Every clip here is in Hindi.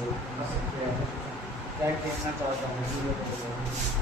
क्या कहना चाहता हूँ।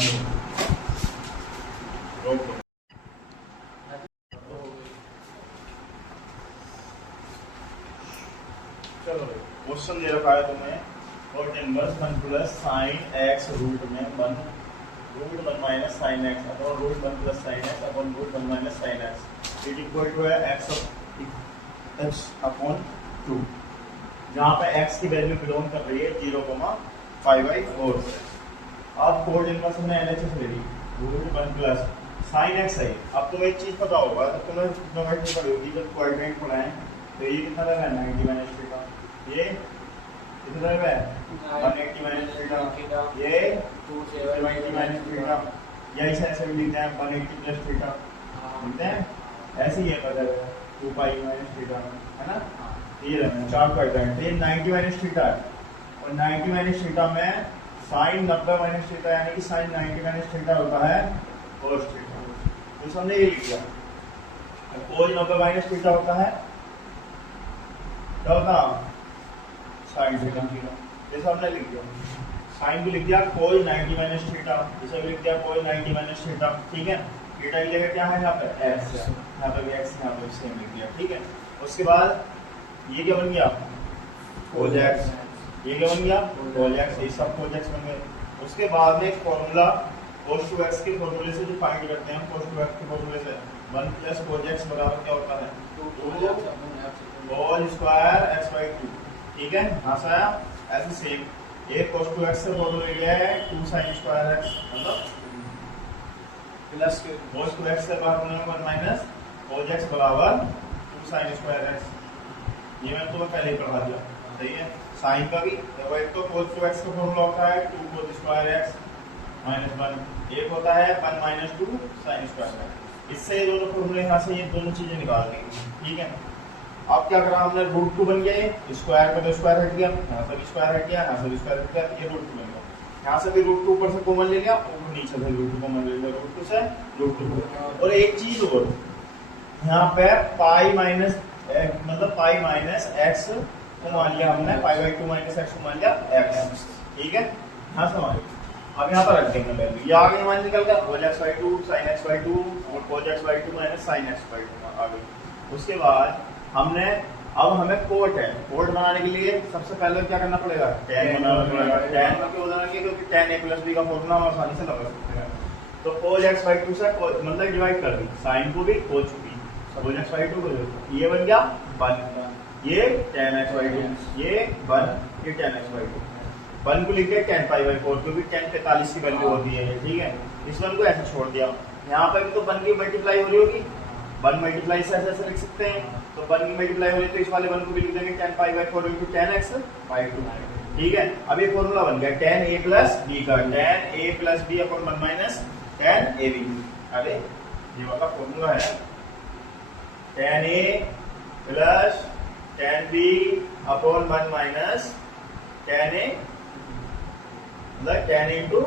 चलो क्वेश्चन दे रखा है तुम्हें cot inverse 1 plus sine x root में 1 minus sine x upon root 1 plus sine x upon root 1 minus sine x it equal to है एक्स अपॉन 2, जहाँ पे x की वैल्यू बिलोंग कर रही है 0,5/4 से। अब cot इनवर्स में LHS ले ली रूट 1 प्लस साइन एक्स है। अब तुम्हें एक चीज पता होगा तो तुम्हें डिवाइड पड़ी होगी जब क्वाड्रेंट पढ़ाएं तो ये कितना लगा 90 माइनस थीटा, ये कितना लगा 180 माइनस थीटा, ये 270 माइनस थीटा, या इसे ऐसे भी लिखते हैं 180 प्लस थीटा लिखते हैं, ऐसे ही है बदल 2 पाई माइनस थीटा है ना। ये रहा चार क्वाड्रेंट, ये 90 माइनस थीटा है और 90 माइनस थीटा में साइन 90 माइनस थीटा यानी कि साइन 90 माइनस थीटा होता है cos थीटा, तो हमने ये लिख दिया। cos 90 माइनस थीटा होता है क्या होता साइन थीटा, जैसे हमने लिख दिया साइन भी लिख दिया cos 90 माइनस थीटा, जैसे भी लिख दिया cos 90 माइनस थीटा, ठीक है। थीटा की जगह क्या है यहाँ पे x, यहाँ पे भी x, यहाँ पे सेम लिख दिया, ठीक है। उसके बाद ये क्या बन गया cos x, ये क्या बन गया cos x, ये सब cos x बन गए। उसके बाद में एक फॉर्मूला cos 2x के फॉर्मूले से जो फाइंड करते हैं cos 2x के फॉर्मूले से 1 प्लस cos x बराबर क्या होता है 2 होल स्क्वायर x/2, ठीक है। यहाँ से आया ऐसे सेम ये cos 2x से फॉर्मूला लिया है 2 sin स्क्वायर x, मतलब प्लस cos 2x से बाहर होने 1 माइनस cos x बराबर 2 sin स्क्वायर x, ये मैंने तुम्हें पहले ही पढ़ा दिया, सही है। साइन का भी देखो, एक तो cos 2x का फॉर्मूला होता है 2 cos स्क्वायर x माइनस 1, एक होता है 1 माइनस 2 साइन स्क्वायर x। इससे ये दोनों फॉर्मूले यहाँ से ये दोनों चीजें निकाल देंगे, ठीक है। अब क्या करा हमने रूट 2 बन गया, स्क्वायर का तो स्क्वायर हट गया, यहाँ से भी स्क्वायर हट गया, यहाँ से भी स्क्वायर हट गया, ये रूट 2 बन गया। यहाँ से भी रूट 2 ऊपर से कॉमन ले लिया और नीचे से रूट 2 कॉमन ले लिया, रूट 2 से रूट 2। और एक चीज और यहाँ पे पाई माइनस मतलब पाई माइनस एक्स को मान लिया हमने, पाई/2 माइनस एक्स को मान लिया एक्स, ठीक है। यहाँ से मान अब यहाँ पर रख देंगे वैल्यू, ये आगे मान निकल गया cos x/2 sin x/2 और cos x/2 minus sin x/2 आ गई। उसके बाद हमने अब हमें कोट है, कोट बनाने के लिए सबसे पहले क्या करना पड़ेगा tan बनाना पड़ेगा। tan क्यों बनाएंगे क्योंकि tan a प्लस b का फॉर्मूला हम आसानी से लगा सकते हैं। तो cos x/2 से मतलब डिवाइड कर दी, sin को भी cos को भी, cos x/2 को ये बन गया 1, ये tan x/2, ये 1, ये tan x/2। 1 को लिख दिया tan π/4 क्योंकि tan 45 की वैल्यू होती है, ठीक है। इस 1 को ऐसे छोड़ दिया, यहाँ पर भी तो 1 की मल्टीप्लाई हो रही होगी, 1 मल्टीप्लाई से ऐसे लिख सकते हैं, तो 1 की मल्टीप्लाई हो रही है तो इस वाले 1 को भी लिख देंगे tan π/4 into tan x/2, ठीक है। अब ये फॉर्मूला बन गया tan a प्लस b का, tan a plus b upon 1 minus tan ab। अरे ये वाला फॉर्मूला है tan a plus tan b upon 1 minus tan a मतलब tan into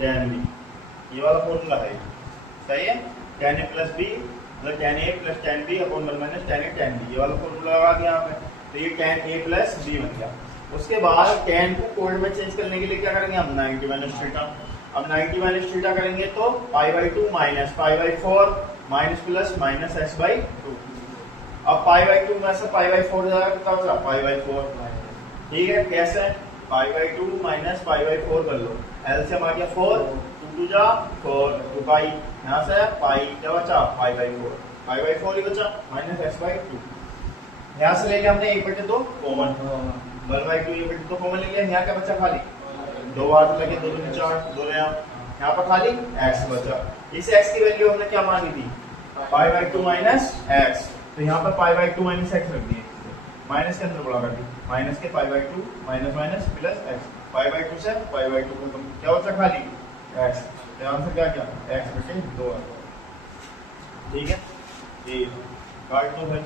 tan b, ये वाला फॉर्मूला है, सही है। tan a प्लस b मतलब tan a plus tan b upon 1 minus tan a tan b, ये वाला फॉर्मूला लगा दिया यहाँ पे, तो ये tan a प्लस b बन गया। उसके बाद tan को कोड में चेंज करने के लिए क्या करेंगे हम 90 माइनस थीटा। अब 90 माइनस थीटा करेंगे तो π/2 minus π/4 minus plus minus x/2। अब π/2 में से π/4 जाएगा कितना होगा π/4, ठीक है। कैसे π/2 माइनस π/4 कर लो, एलसीएम आ गया 4, 2 2 जा 4, 2 पाई, यहाँ से पाई क्या बचा π/4, π/4 ही बचा माइनस x/2। यहाँ से ले लिया हमने 1/2 कॉमन, 1/2 1/2 कॉमन ले लिया, यहाँ क्या बचा खाली 2 बार लगे 2 2 4 2 यहाँ पर खाली x बचा। इस x की वैल्यू हमने क्या मांगी थी π/2 माइनस x, तो यहाँ पर π/2 माइनस x रख दिए, माइनस के अंदर बड़ा कर दी, माइनस के π/2 माइनस माइनस प्लस x, π/2 से π/2 को क्या बचा खाली x, तो आंसर क्या क्या x/2, ठीक है। ये काट दो फिर